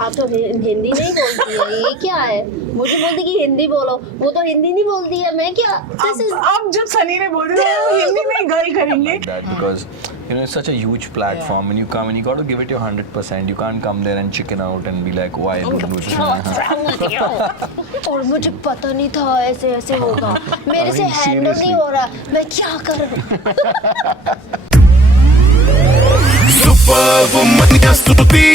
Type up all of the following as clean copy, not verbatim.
आप तो हिंदी नहीं बोलती है, ये क्या है? मुझे बोलती कि हिंदी बोलो, वो तो हिंदी नहीं बोलती है, मैं क्या? अब जब सनी ने बोल दिया तो हिंदी में गल करेंगे. Like that because it's such a huge platform and you come and you got to give it your 100%. You can't come there and chicken out and be like, why do this? और मुझे पता नहीं था ऐसे ऐसे होगा, मेरे से हैंडल नहीं हो रहा, मैं क्या करूं? Superwomaniya Stuti.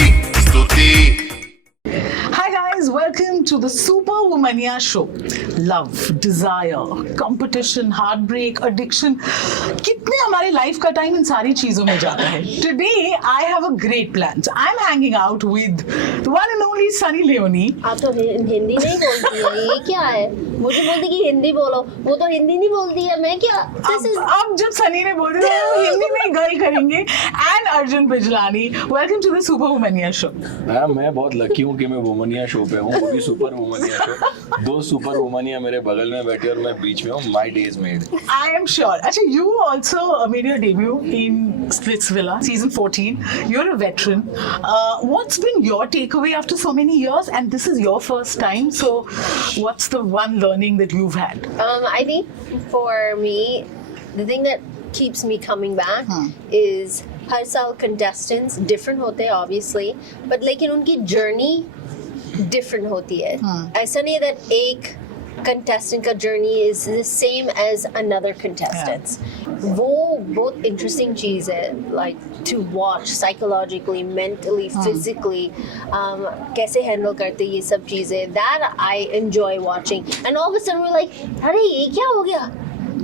Hi guys, welcome to the Superwomaniya show. Love, desire, competition, heartbreak, addiction. कितने हमारे लाइफ का टाइम इन सारी चीजों में जाता है. Today I have a great plan. So I'm hanging out with the one and only Sunny Leone. आप तो हिंदी नहीं बोलती है, ये क्या है? मुझे बोलती कि हिंदी बोलो, वो तो हिंदी नहीं बोलती है, मैं क्या? अब जब सनी ने बोल दिया तो हिंदी में गल करेंगे. And Arjun Bijlani, welcome to the Superwomaniya show. मैं बहुत लकी हूँ कि मैं वुमनिया शो पे हूँ, वो भी सुपर वुमनिया शो. दो सुपर वुमनिया मेरे बगल में बैठी और मैं बीच में हूँ. My day is made. I am sure. Actually, you also made your debut in Splitsvilla, season 14. You're a veteran. What's been your takeaway after so many years? And this is your first time. So, what's the one learning that you've had? I think for me, the thing that keeps me coming back is हर साल contestants different होते हैं obviously, but लेकिन उनकी journey different होती है. ऐसा नहीं है that एक contestant का journey is the same as another contestant's. वो बहुत interesting चीज़ है, like to watch psychologically, mentally, physically, कैसे handle करते ये सब चीज़ें. That I enjoy watching. And all of a sudden we're like, अरे ये क्या हो गया?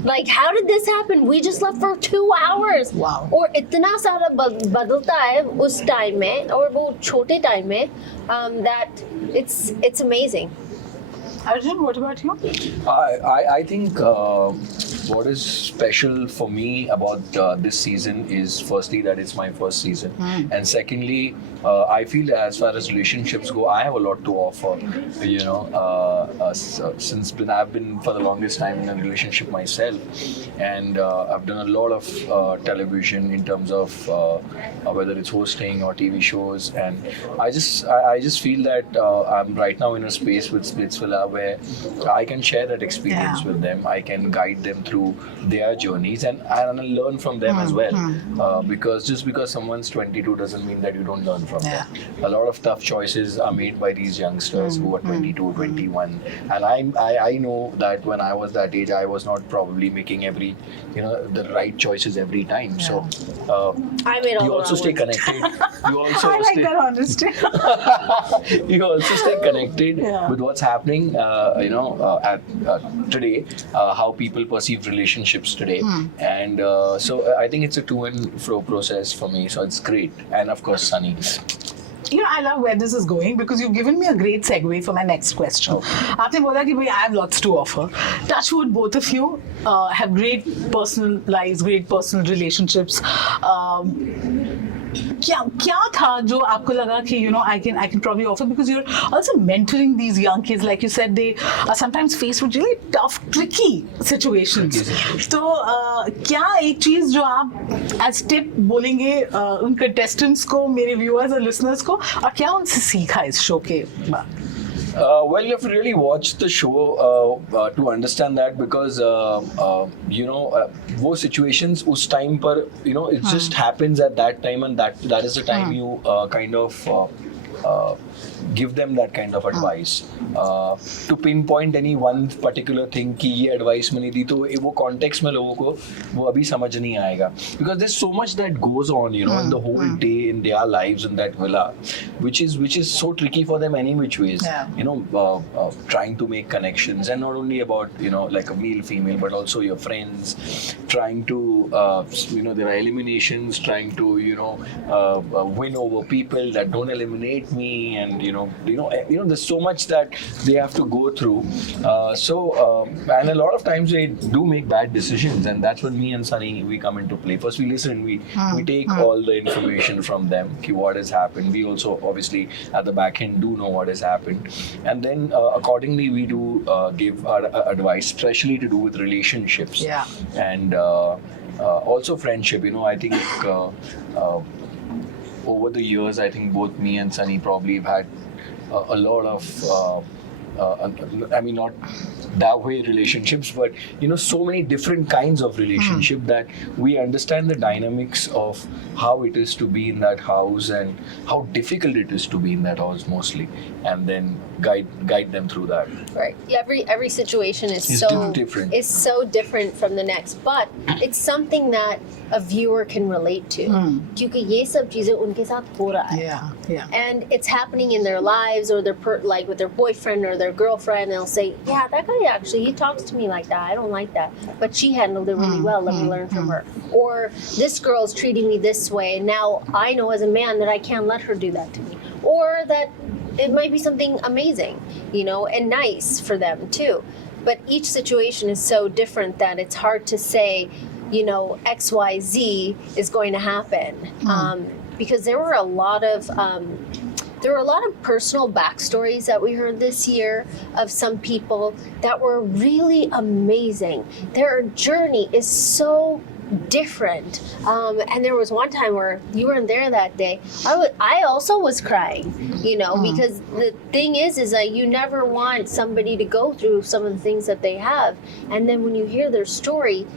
Like, how did this happen? We just left for 2 hours. Wow. और इतना सारा बदलता है उस टाइम में और वो छोटे टाइम में, that it's amazing. Arjun, what about you? I think what is special for me about this season is firstly that it's my first season, and secondly I feel as far as relationships go, I have a lot to offer. Since I've been for the longest time in a relationship myself, and I've done a lot of television in terms of whether it's hosting or TV shows, and I just feel that I'm right now in a space with Splitsvilla where I can share that experience with them. I can guide them through their journeys and learn from them as well. Because just because someone's 22 doesn't mean that you don't learn from them. A lot of tough choices are made by these youngsters who are 22, 21, and I know that when I was that age, I was not probably making the right choices every time. So I made all you also stay connected. You also I like that honesty. you also stay connected with what's happening today, how people perceive relationships today, and so I think it's a to and fro process for me, so it's great. And of course Sunny. I love where this is going because you've given me a great segue for my next question. आपने बोला कि भाई I have lots to offer. Touchwood, both of you have great personal lives, great personal relationships. क्या था जो आपको लगा कि I can probably offer, because you're also mentoring these young kids, like you said, they are sometimes faced with really tough, tricky situations. तो क्या एक चीज जो आप as tip बोलेंगे उन contestants को, मेरे viewers और listeners को, और क्या उनसे सीखा इस शो के बाद? Well, you have to really watch the show to understand that, because वो situations उस time पर it just happens at that time, and that is the time you kind of give them that kind of advice. To pinpoint any one particular thing कि ये advice मैंने दी तो वो context में लोगों को वो अभी समझ नहीं आएगा, because there's so much that goes on in the whole day in their lives in that villa, which is so tricky for them any which ways. Trying to make connections, and not only about like a male female, but also your friends, trying to there are eliminations, trying to win over people that don't eliminate me, and there's so much that they have to go through. And a lot of times they do make bad decisions, and that's when me and Sunny, we come into play. First we listen, we take all the information from them, what has happened. We also obviously at the back end do know what has happened, and then accordingly we do give our advice, especially to do with relationships and also friendship. I think over the years, I think both me and Sunny probably have had a lot of I mean, not that way relationships, but so many different kinds of relationship that we understand the dynamics of how it is to be in that house and how difficult it is to be in that house mostly, and then guide them through that. Right. Every situation is It's so different. is so different from the next, but it's something that a viewer can relate to. क्योंकि ये सब चीजें उनके साथ हो रहा है. Yeah. And it's happening in their lives, or like with their boyfriend or their girlfriend. They'll say, "Yeah, that guy actually, he talks to me like that. I don't like that, but she handled it really well. Let me learn from her." Or this girl's treating me this way, and now I know as a man that I can't let her do that to me. Or that it might be something amazing, and nice for them too. But each situation is so different that it's hard to say, XYZ is going to happen, because there were a lot of personal backstories that we heard this year of some people that were really amazing. Their journey is so different, and there was one time where you weren't there that day. I also was crying, because the thing is that you never want somebody to go through some of the things that they have, and then when you hear their story,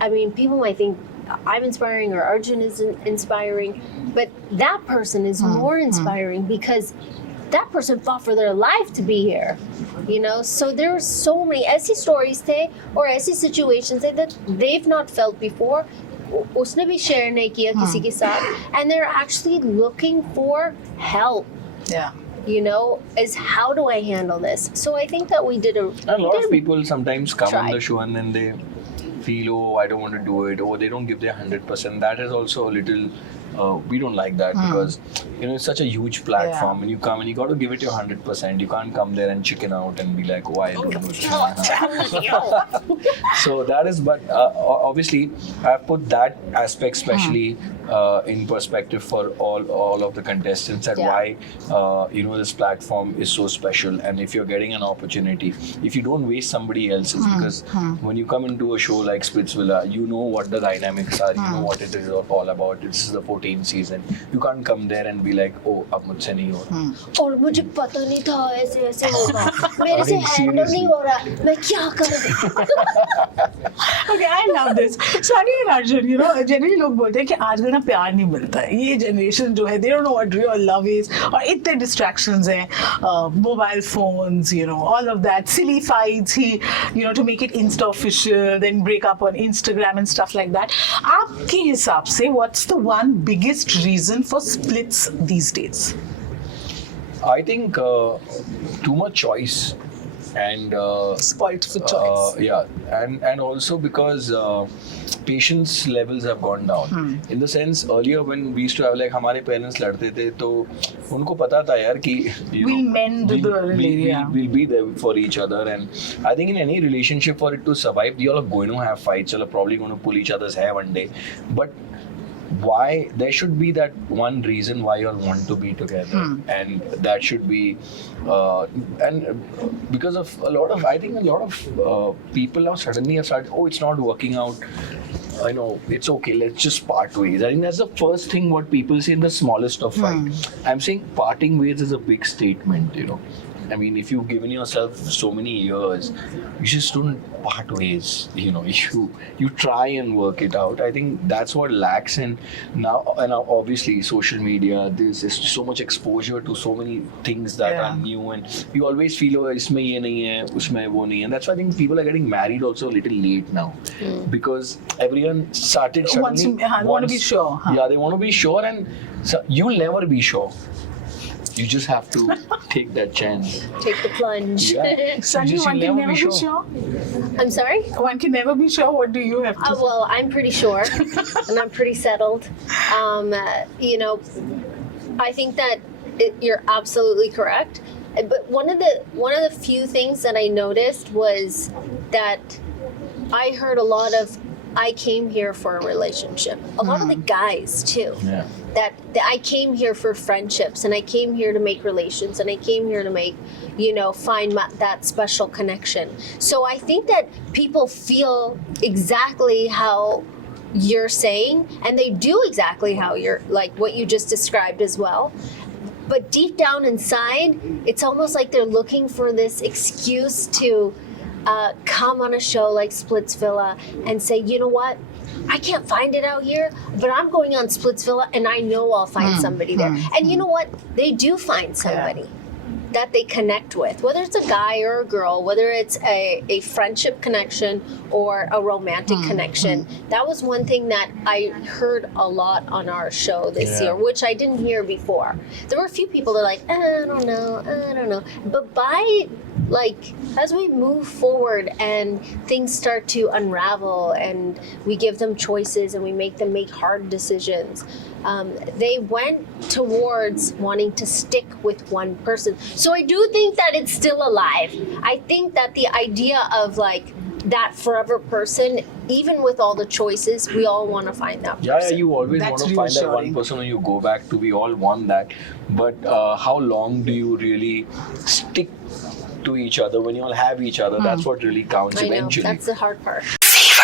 I mean, people might think I'm inspiring or Arjun is inspiring, but that person is more inspiring because that person fought for their life to be here, So there are so many ऐसी stories थे और ऐसी situations थे that they've not felt before. उसने भी share नहीं किया किसी के साथ, and they're actually looking for help. Yeah. Is how do I handle this? So I think that we did A lot of people sometimes come on the show and then they feel, oh, I don't want to do it, or they don't give their 100%. That is also a little, we don't like that because, it's such a huge platform and you come and you got to give it your 100%. You can't come there and chicken out and be like, why? So that is, but obviously I've put that aspect especially in perspective for all of the contestants and why, this platform is so special. And if you're getting an opportunity, if you don't waste somebody else's, because when you come into a show like Splitsvilla, you know what the dynamics are, you know what it is all about. This is the 14th season. You can't come there and be like, oh, ab mujhse nahi ho raha. और मुझे पता नहीं था ऐसे होगा, मेरे से handle नहीं हो रहा, मैं क्या करूँ? Okay, I love this. Sunny and Arjun, generally लोग बोलते हैं कि आजकल ना प्यार नहीं मिलता है. ये generation जो है, they don't know what real love is. और इतने distractions हैं, mobile phones, all of that, silly fights, to make it Insta official, then break up on Instagram and stuff like that. आपके हिसाब से, what's the one biggest reason for splits these days? I think too much choice and Spoiled for choice. and also because patience levels have gone down. In the sense, earlier when we used to have like हमारे parents लड़ते थे तो उनको पता था यार कि We'll mend the relationship. we'll be there for each other, and I think in any relationship for it to survive, you all are going to have fights. You all are probably going to pull each other's hair one day, but why there should be that one reason why you all want to be together, and that should be and because of a lot of people now suddenly have started, oh, it's not working out, I know, it's okay, let's just part ways. I think that's the first thing what people say in the smallest of fight. I'm saying parting ways is a big statement, I mean, if you've given yourself so many years, you just don't part ways. You try and work it out. I think that's what lacks. And now obviously social media, there's so much exposure to so many things that are new, and you always feel, oh, isme ye nahi hai, usme wo nahi hai. And that's why I think people are getting married also a little late now, because everyone started suddenly want to be sure. Yeah, they want to be sure, and so you'll never be sure. You just have to take that chance. Take the plunge. Yeah. Sunny, one can never be sure. I'm sorry? One can never be sure. What do you have to say? Well, I'm pretty sure, and I'm pretty settled. I think that you're absolutely correct. But one of the few things that I noticed was that I heard a lot of, I came here for a relationship. A lot of the guys too. Yeah. That I came here for friendships, and I came here to make relations, and I came here to make, find that special connection. So I think that people feel exactly how you're saying, and they do exactly how you're, like what you just described as well. but deep down inside, it's almost like they're looking for this excuse to come on a show like Splitsvilla and say, you know what? I can't find it out here, but I'm going on Splitsvilla and I know I'll find somebody there. And you know what? They do find somebody that they connect with, whether it's a guy or a girl, whether it's a friendship connection or a romantic connection. That was one thing that I heard a lot on our show this year, which I didn't hear before. There were a few people that are like, I don't know. But as we move forward and things start to unravel and we give them choices and we make them make hard decisions, they went towards wanting to stick with one person. So I do think that it's still alive. I think that the idea of that forever person, even with all the choices, we all want to find that person. Yeah, you always That's want to find that one reassuring. person when you go back to. We all want that. But how long do you really stick to each other when you all have each other? That's what really counts I know, eventually. that's the hard part. Fever.